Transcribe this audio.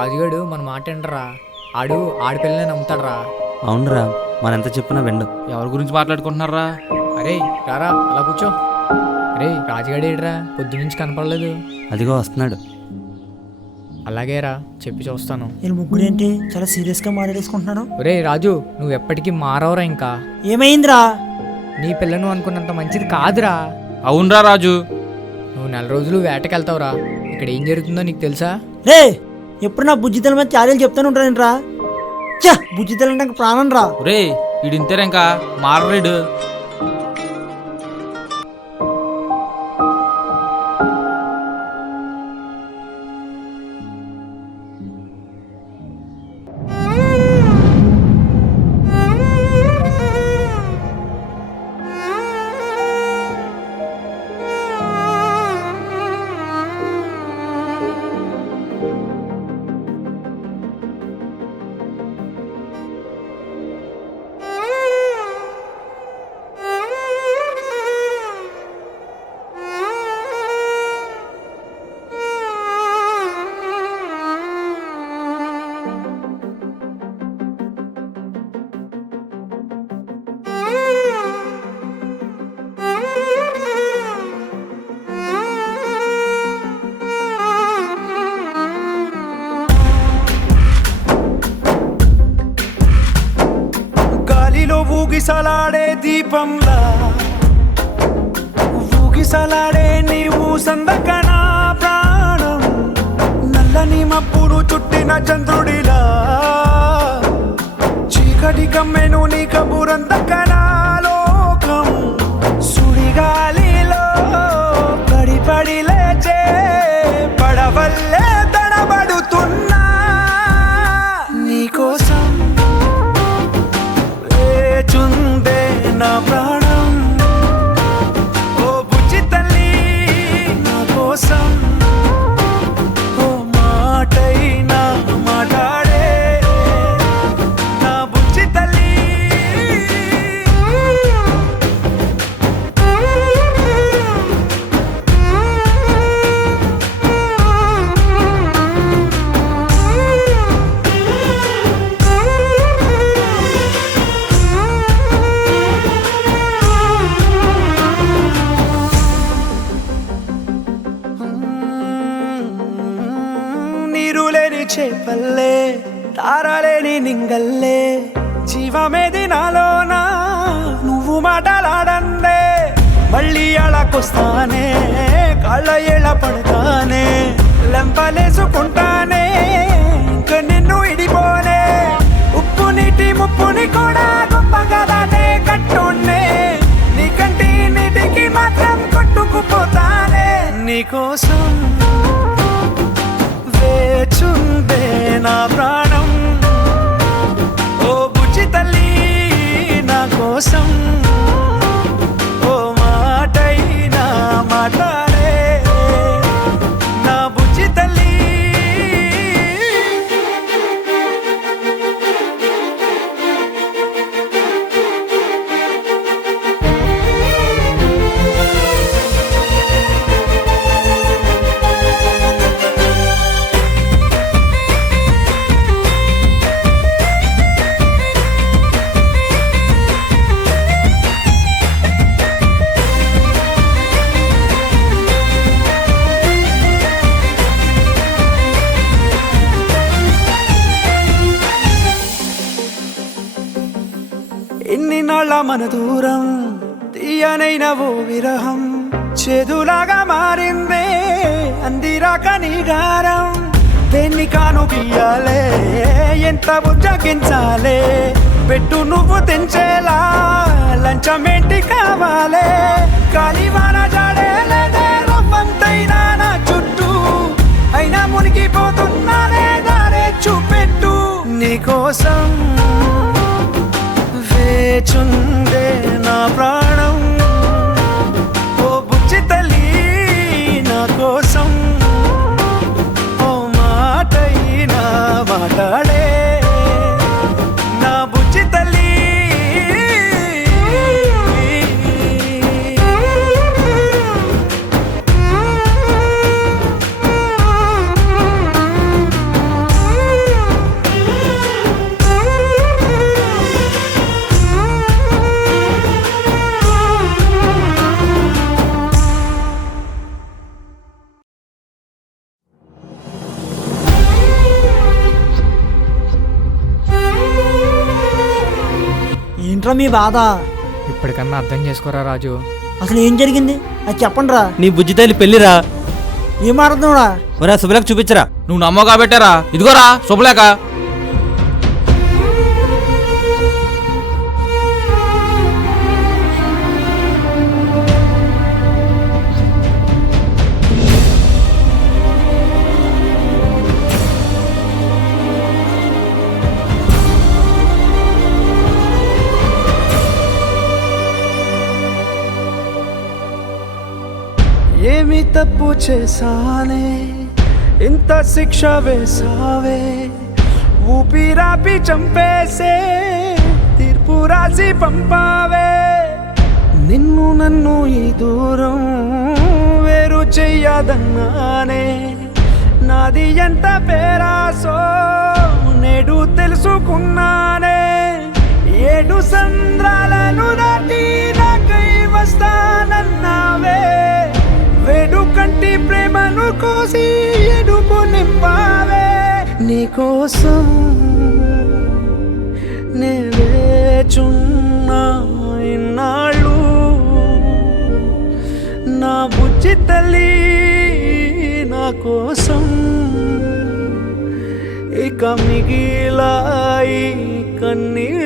రాజుగాడు మన మాట ఏంటరా, ఆడపిల్లనే నమ్ముతాడరా. అవునరా, మన ఎంత చెప్పినా వెండు. ఎవరి గురించి మాట్లాడుకుంటున్నారా? అరే రారా, అలా కూర్చో. అరే రాజుగాడు ఏడ్రా, పొద్దునుంచి కనపడలేదు. అదిగో వస్తున్నాడు. అలాగే రా, చెప్పి చూస్తాను. వీళ్ళు ముగ్గురు ఏంటి చాలా సీరియస్ గా మాట్లాడేసుకుంటున్నాడు. ఒరే రాజు, నువ్వు ఎప్పటికీ మారవరా. ఇంకా ఏమైందిరా? నీ పిల్లను అనుకున్నంత మంచిది కాదురా. అవునరా రాజు, నువ్వు 4 రోజులు వేటకెళ్తావురా. ఇక్కడ ఏం జరుగుతుందో నీకు తెలుసా? రే, ఎప్పుడు నా బుజ్జితల మీద చాలీలు చెప్తాను ఉంటానంట్రా. బుజ్జితలు అంటే ప్రాణం రా. రే ఈడింతేరా, ఇంకా మారలేడు. ఊగిసలాడే దీపంలా ఊగిసలాడే నీవు సందకనా ప్రాణం, నల్లని మబ్బులు చుట్టిన చంద్రుడిలా చీకటి కమ్మెను నీ కబురందకనా లోకం, సుడిగాలిలో పడి పడి లేచే పడవల్లే తడబడుతున్నా నీకోసం చుందే నా ప్రాణం. ఓ బుజ్జి తల్లి నా కోసం ఓ మాటైనా మాట్లాడే నా బుజ్జి తల్లి. నీరులేని చేపల్లే తారలేని నింగల్లే జీవమేది నాలోనా నువ్వు మాటలాడందే, మళ్ళీ అళకొస్తానే కాళ్ళ ఏళ్ళ పడతానే లెంపలేసుకుంటానే ఇంక నిన్ను ఇడిపోనే, ఉప్పు నీటి ముప్పుని కూడా గొప్పగా దాటే కట్టున్నే నీ కంటి నీటికి మాత్రం కొట్టుకుపోతానే నీకోసం వేచుందే నా ప్రాణం. ఓ బుజ్జి తల్లి నా కోసం ఓ మాటైనా మాట్లాడే నా బుజ్జి తల్లి. ఎన్ని నాళ్ళ మన దూరం తీయనైన ఓ విరహం చేదులాగా మారిందే అందిరాక నీగారం, దేన్ని కాను బియ్యాలే ఎంత బుజ్జగించాలే పెట్టు నువ్వు తెంచేలా లంచమేంటి కావాలే, కాలివాన జాడేలేదే రవ్వంతైనా నా చుట్టూ అయినా మునిగిపోతున్నానే దారే చూపెట్టు నీకోసం వేచుందే నా ప్రాణం. ఓ బుజ్జి తల్లి నా కోసం ఓ మాటైనా మాట్లాడే నా బుజ్జి తల్లి. ఏంట్రా మీ బాధ? ఇప్పటికన్నా అర్థం చేసుకోరా రాజు. అసలు ఏం జరిగింది అది చెప్పండి రా. నీ బుజ్జి తల్లి పెళ్ళిరా. ఏం మాట్లాడుతున్నావురా? ఒరా శుభలకు చూపించరా. నువ్వు నమ్మో కాబట్టారా, ఇదిగోరా శుభలేక. ఏమి తప్పు చేశానే, ఇంత శిక్ష వేసావే, ఊపిరాపి చంపేసే తీర్పు రాసి పంపావే. నిన్ను నన్ను ఈ దూరం వేరు చెయ్యదన్నానే, నాది ఎంత పేరాసో నేడు తెలుసుకున్నానే. 7 సంద్రాలను దాటి నాకై వస్తానన్నావే, వేడుకంటి ప్రేమను కోసి ఎడుపు నింపావే. నీకోసం నే వేచున్నా ఇన్నాళ్ళు, నా బుజ్జి తల్లి నా కోసం. ఇక మిగిలాయి కన్నీళ్ళు.